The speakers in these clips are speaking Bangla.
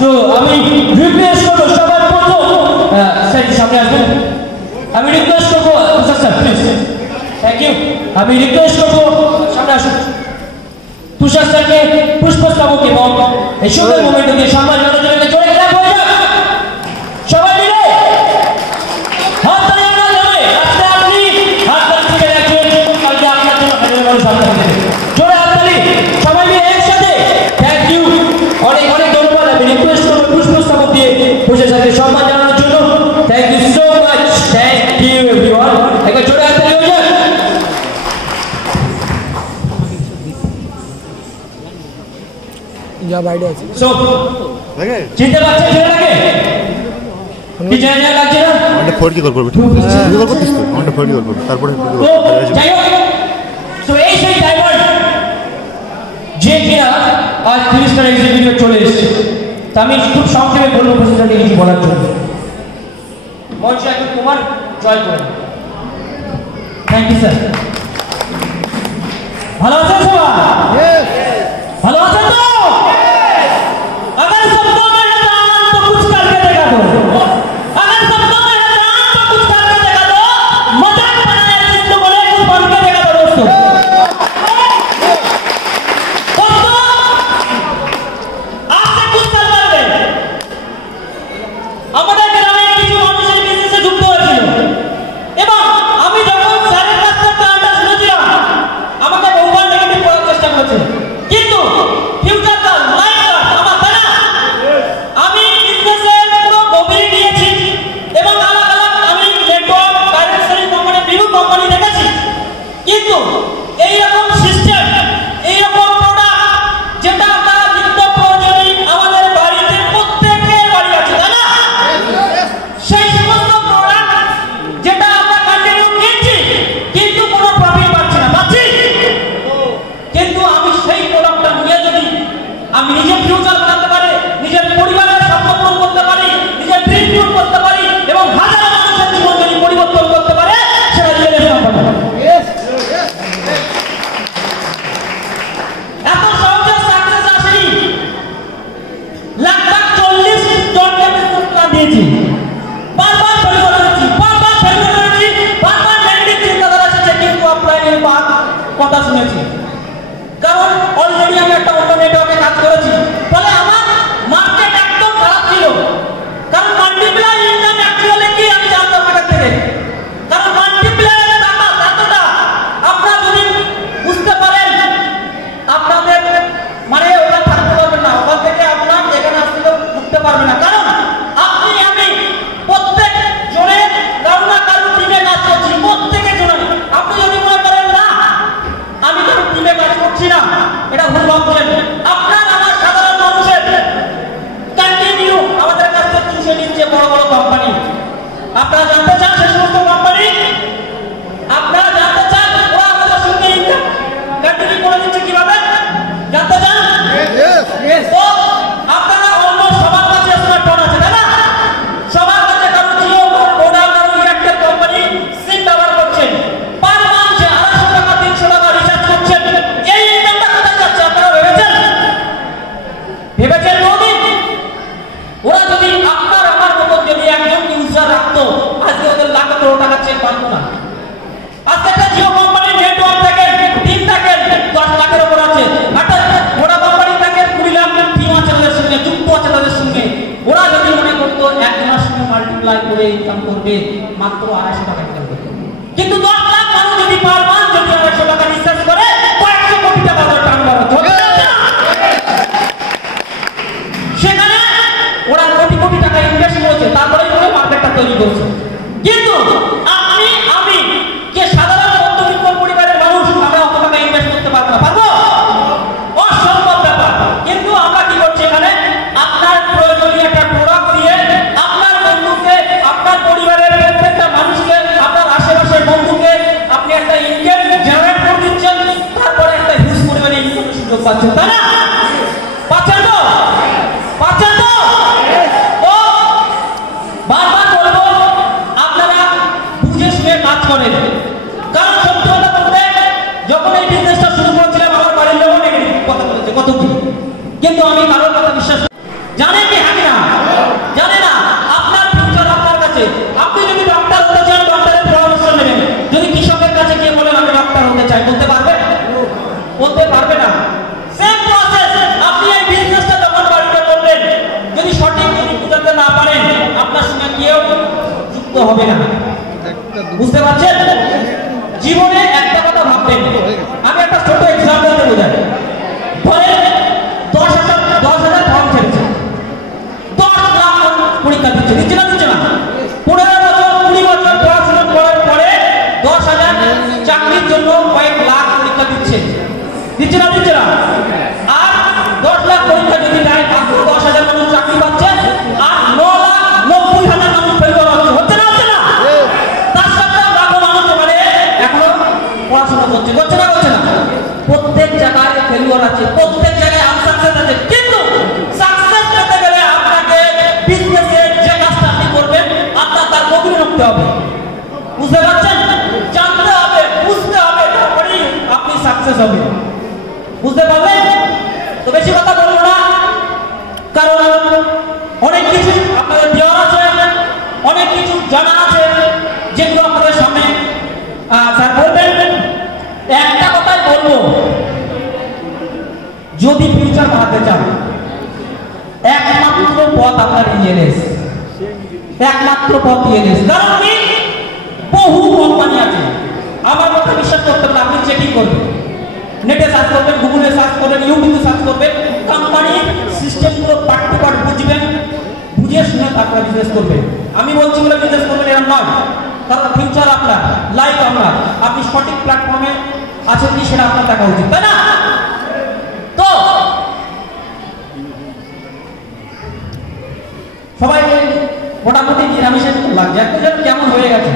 তো আমি রিকোয়েস্ট করব সবার প্রথম সামনে আসবেন। আমি রিকোয়েস্ট করব স্যার প্লিজ, থ্যাংক ইউ। আমি রিকোয়েস্ট করব সামনে আসুন তুষার স্যারকে পুষ্পস্তবক এবং এই সুন্দর মোমেন্টে দিয়ে সম্মান জানানোর জন্য জোরে ক্ল্যাপ হয়ে যাক সবাই মিলে। হাত তালি না যাবে আজকে আপনি হাত তালি থেকে রাখবেন, কালকে আপনার জন্য হাজার মানুষ হাত তালি দেবে। জোরে হাত তালি সবাই মিলে একসাথে। থ্যাংক ইউ, অনেক অনেক ধন্যবাদ। আমি রিকোয়েস্ট করব পুষ্পস্তবক দিয়ে তুষার স্যারকে সম্মান জানানোর জন্য। Thank you so much, thank you everyone. একবার জোরে হাত তালি হয়ে যাক। যা বাইরে আছে সো চিনতে পারছেন ছেলেটাকে? কি জানা লাগছে না? আমরা ফোর কি করব? ঠিক আছে কি করব? আমরা ফোর কি করব? তারপরে যাই হোক, সো এই সেই ড্রাইভার যে কিনা আজ 30 টা এক্সিকিউটিভে চলে এসেছে। তা আমি খুব সংক্ষেপে বলবো প্রেসিডেন্টকে কিছু বলার জন্য। মঞ্চে একটু কুমার জয় করেন। Thank you sir. ভালো আছেন সবাই? ভালো আছেন তো? अगर सबको मेरा जान तो कुछ करके देखा दो, अगर सबको मेरा जान तो कुछ करके देखा दो, मजाक बनाया जिसको बोले कुछ बन के देखा दो दोस्तों। दोस्तों आपसे कुछ साल पहले আমাদের গ্রামে কিছু মানুষের বিজনেসে যুক্ত হয়েছিল এবং আমি যখন স্যারের কাছ থেকে প্ল্যানটা শুনেছিলাম আমাকে বহুবার নেগেটিভ করার চেষ্টা করেছে, কিন্তু ফিউচারটা কিন্তু এইরকম সিস্টেম, এইরকম প্রোডাক্ট যেটা আপনারা নিত্য প্রয়োজনীয় আমাদের বাড়িতে প্রত্যেকের বাড়ি আছে, তাই না? সেই সমস্ত প্রোডাক্ট যেটা আমরা কন্টিনিউ কিনছি কিন্তু কোনো প্রফিট পাচ্ছি না, পাচ্ছি? কিন্তু আমি সেই প্রোডাক্টটা নিয়ে যদি আমি নিজের ফিউচার বানাতে পারি, নিজের পরিবারের স্বপ্ন পূরণ করতে পারি, নিজের ড্রিম পূরণ করতে পারি এবং হাজার মানুষের জীবন যদি পরিবর্তন করতে পারে, সেটা রিয়েল এস্টেট হবে। কথা শুনেছি, কারণ অলরেডি আমি একটা অন্য নেটওয়ার্কে কাজ করেছি, ফলে আমার মার্কেট একদম খারাপ ছিল। কারণ মাল্টিপ্লাই ইনকাম অ্যাকচুয়ালি কি আমি জানতাম আগে থেকে, কারণ মাল্টিপ্লায়ারের টাকা এতটা আপনারা যদি বুঝতে পারেন আপনাদের মানে ওটা থাকতে পারবেন না, ওখান থেকে আপনার এখানে আসতে উঠতে পারবে না। কারণ আপনি আমি প্রত্যেক জনে কারো না কারো টিমে কাজ করছি, প্রত্যেকের জন্য। আপনি যদি মনে করেন না আমি তো টিমে কাজ করছি না, এটা ভুল ভাবছেন। আপনার আমার সাধারণ মানুষের কন্টিনিউ আমাদের কাছ থেকে চুষে নিচ্ছে বড় বড় কোম্পানি। আপনারা জানতে চান সেই সমস্ত কোম্পানি? আপনারা জানতে চান ওরা আমাদের সঙ্গে ইনকাম কন্টিনিউ করে দিচ্ছে কিভাবে? জানতে চান? তো আপনারা অলমোস্ট সবার কাছে স্মার্টফোন আছে, তাই না? সবার কাছে কারো জিও, ভোডা, কারো এয়ারটেল কোম্পানি সিম ব্যবহার করছেন। পার মাসে 250 টাকা 300 টাকা রিচার্জ করছেন। এই ইনকামটা কোথায় যাচ্ছে আপনারা ভেবেছেন? ভেবেছেন কোনদিন? ওরা যদি আপনার আমার মতো যদি একজন ইউজার রাখতো, আজকে ওদের লাখ করোড় টাকা চেক পারতো না। আজকে একটা জিও কোম্পানির নেটওয়ার্ক থেকে টিম থাকে 10 লাখের উপর আছে, একটা ভোডা কোম্পানি থেকে 20 লাখ টিম আছে তাদের সঙ্গে, যুক্ত আছে তাদের সঙ্গে। ওরা যদি মনে করতো এক মাস সঙ্গে মাল্টিপ্লাই করে ইনকাম করবে মাত্র 250 টাকা ইনকাম করবে, কিন্তু 10 লাখ মানুষ যদি পার মাস যদি 250 টাকা রিচার্জ করে কয়েকশো কোটি টাকা টার্নওভার হবে। সেখানে ওরা কোটি কোটি টাকা ইনভেস্ট করেছে, তারপরে করে মার্কেটটা তৈরি করেছে। কিন্তু আপনি আমি যে সাধারণ মধ্যবিত্ত পরিবারের মানুষ, আমরা অত টাকা ইনভেস্ট করতে পারবো না, পারবো? অসম্ভব ব্যাপার। কিন্তু আমরা কি করছি এখানে? আপনার প্রয়োজনীয় একটা প্রোডাক্ট দিয়ে আপনার বন্ধুকে, আপনার পরিবারের প্রত্যেকটা মানুষকে, আপনার আশেপাশের বন্ধুকে আপনি একটা ইনকাম জেনারেট করে দিচ্ছেন, তারপরে একটা হিউজ পরিমাণে ইনকামের সুযোগ পাচ্ছেন, তাই না? পাচ্ছেন তো? পাচ্ছেন তো? ও বারবার বলবো আপনারা বুঝে শুনে কাজ করেন। কারণ সত্যি কথা বলতে যখন এই বিজনেসটা শুরু করেছিলাম আমার বাড়ির লোক নেগেটিভ কথা বলেছে কত কি, কিন্তু আমি কারোর কথা বিশ্বাস তো হবে না। বুঝতে পারছেন? জীবনে একটা কথা ভাববেন, আমি একটা ছোট এক্সাম্পল দিয়ে বোঝাই। ধরেন 10,000 ফর্ম ছেড়েছে, 10 লাখ পরীক্ষা দিচ্ছে, দিচ্ছে না? 15 বছর 20 বছর পড়াশোনা করার পরে 10,000 চাকরির জন্য কয়েক লাখ পরীক্ষা দিচ্ছে, দিচ্ছে না? আর 10 লাখ পরীক্ষা যদি দেয়, মাত্র 10,000 মানুষ চাকরি পাচ্ছে, আর 9,90,000 মানুষ ফেল করা হচ্ছে না? তার সাথে লাখো মানুষ মানে এখনো পড়াশোনা করছে না? প্রত্যেক জায়গায় ফেলিওর আছে, প্রত্যেক জায়গায় আনসাকসেস আছে, কিন্তু সাকসেস পেতে গেলে আপনাকে বিজনেসের যে কাজটা আপনি করবেন আপনার তার গভীরে ঢুকতে হবে। বুঝতে পারছেন? জানতে হবে, বুঝতে হবে, তারপরেই আপনি সাকসেস হবেন। বুঝতে পারলেন? তো বেশি কথা বলবো না, কারণ অনেক কিছু আপনাদের দেওয়া আছে, অনেক কিছু জানা আছে, যেগুলো আপনাদের সামনে স্যার বলবেন। একটা কথাই বলবো, যদি ফিউচার বানাতে চান, একমাত্র পথ আপনার ইএনএস, একমাত্র পথ ইএনএস। কারণ কি, বহু কোম্পানি আছে, আমার কথা বিশ্বাস করতে পারেন, আপনি চেকিং করবেন, নেটে সার্চ করবেন, গুগলে সার্চ করবেন, ইউটিউবে সার্চ করবেন, কোম্পানির সিস্টেমগুলো পার্ট টু পার্ট বুঝবেন, বুঝে শুনে তারপরে বিজনেস করবেন। আমি বলছি বলে বিজনেস করবেন এরকম নয়, কারণ ফিউচার আপনার, লাইফ আপনার, আপনি সঠিক প্ল্যাটফর্মে আছেন কি সেটা আপনার দেখা উচিত, তাই না? তো সবাই মোটামুটি নিরামিষের লাগছে, একজন কেমন হয়ে গেছে।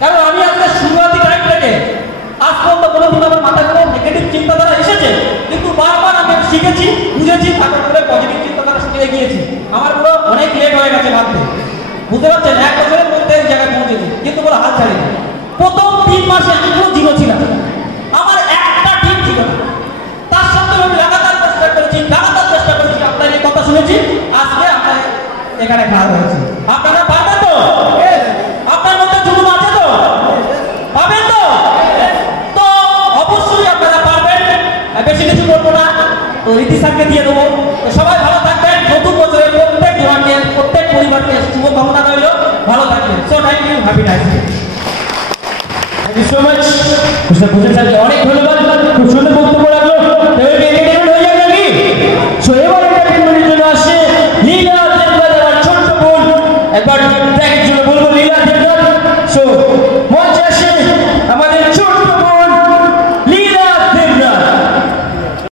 কারণ আমি আপনার শুরুয়াতি টাইম থেকে আজ পর্যন্ত কোনোদিন আমার মাথায় কোনো নেগেটিভ চিন্তাধারা এসেছে, কিন্তু বারবার আমি শিখেছি, বুঝেছি, তারপরে পজিটিভ চিন্তাধারা শিখে গিয়েছি। আমার পুরো অনেক লেট হয়ে গেছে ভাবতে। বুঝতে পারছেন? 1 বছরের মধ্যে এই জায়গায় পৌঁছেছি, কিন্তু বলে হাল ছাড়িনি। প্রথম 3 মাসে আমি পুরো জিরো ছিলাম, আমার একটা ঠিক ছিল না। তার সত্ত্বেও আমি লাগাতার চেষ্টা করেছি, আপনার এই কথা শুনেছি, আজকে আপনার এখানে খাওয়া হয়েছে। আপনারা পারবেন তো? আপনার মধ্যে জুলুম আছে তো? পাবেন তো? তো অবশ্যই আপনারা পারবেন। বেশি কিছু বলবো না, তো রীতি স্যারকে দিয়ে দেবো। তো সবাই ভালো থাকবেন, নতুন বছরে প্রত্যেক জনকে, প্রত্যেক পরিবারকে শুভকামনা রইল, ভালো থাকবেন। So thank you, happy night. Thank you so much mister Bhushan স্যারকে, অনেক ধন্যবাদ, খুব সুন্দর বক্তব্য রাখলো। এন্টারটেইনমেন্ট হয়ে যাবে নাকি? সো এবার এন্টারটেইনমেন্টের জন্য আসছে লীলা, ছোট্ট বোন একবার